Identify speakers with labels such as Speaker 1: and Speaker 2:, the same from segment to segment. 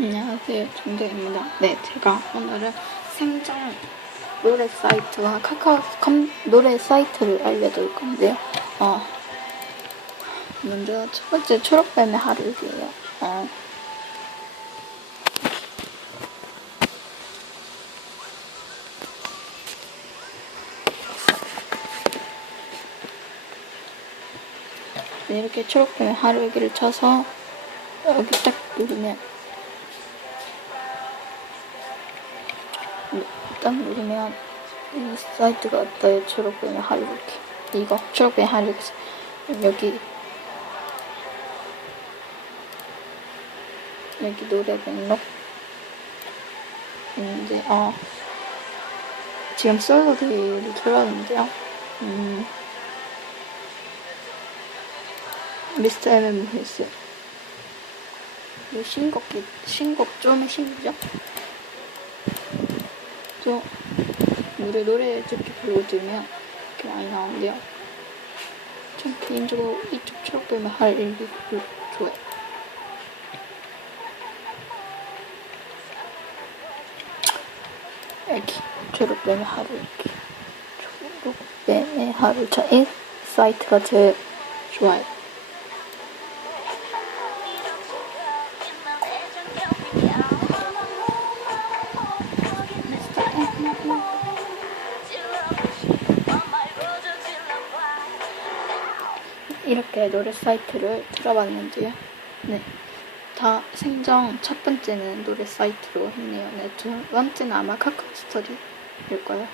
Speaker 1: 안녕하세요, 정재입니다. 네, 제가 오늘은 생정 노래 사이트와 카카오 컴 노래 사이트를 알려드릴 건데요. 어, 먼저 첫 번째 초록뱀의 하루이에요. 어, 네, 이렇게 초록뱀의 하루이기를 쳐서 여기 딱 누르면 딱 누르면 이 사이트가 떠요. 초록뱀의 하루이기 이거 초록뱀의 하루이기 여기 여기 노래 목록 있는데 어 지금 솔로들이 들어왔는데요. 음, 미스터 엠 헬스. 이 신곡이 신곡 좀의 신곡 또 노래 노래 이렇게 부르고 들으면 이렇게 많이 나오는데요. 전 개인적으로 이쪽 초록뱀을 할 일이 좋아요. 여기 초록뱀의 하루 이렇게 초록뱀의 하루 저이 사이트가 제일 좋아요. 이렇게 노래 사이트를 들어봤는데요. 네. 다 생정 첫 번째는 노래 사이트로 했네요. 네. 두 번째는 아마 카카오 스토리일 거예요.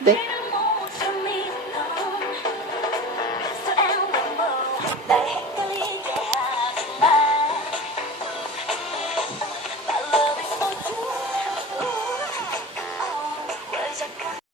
Speaker 1: 네.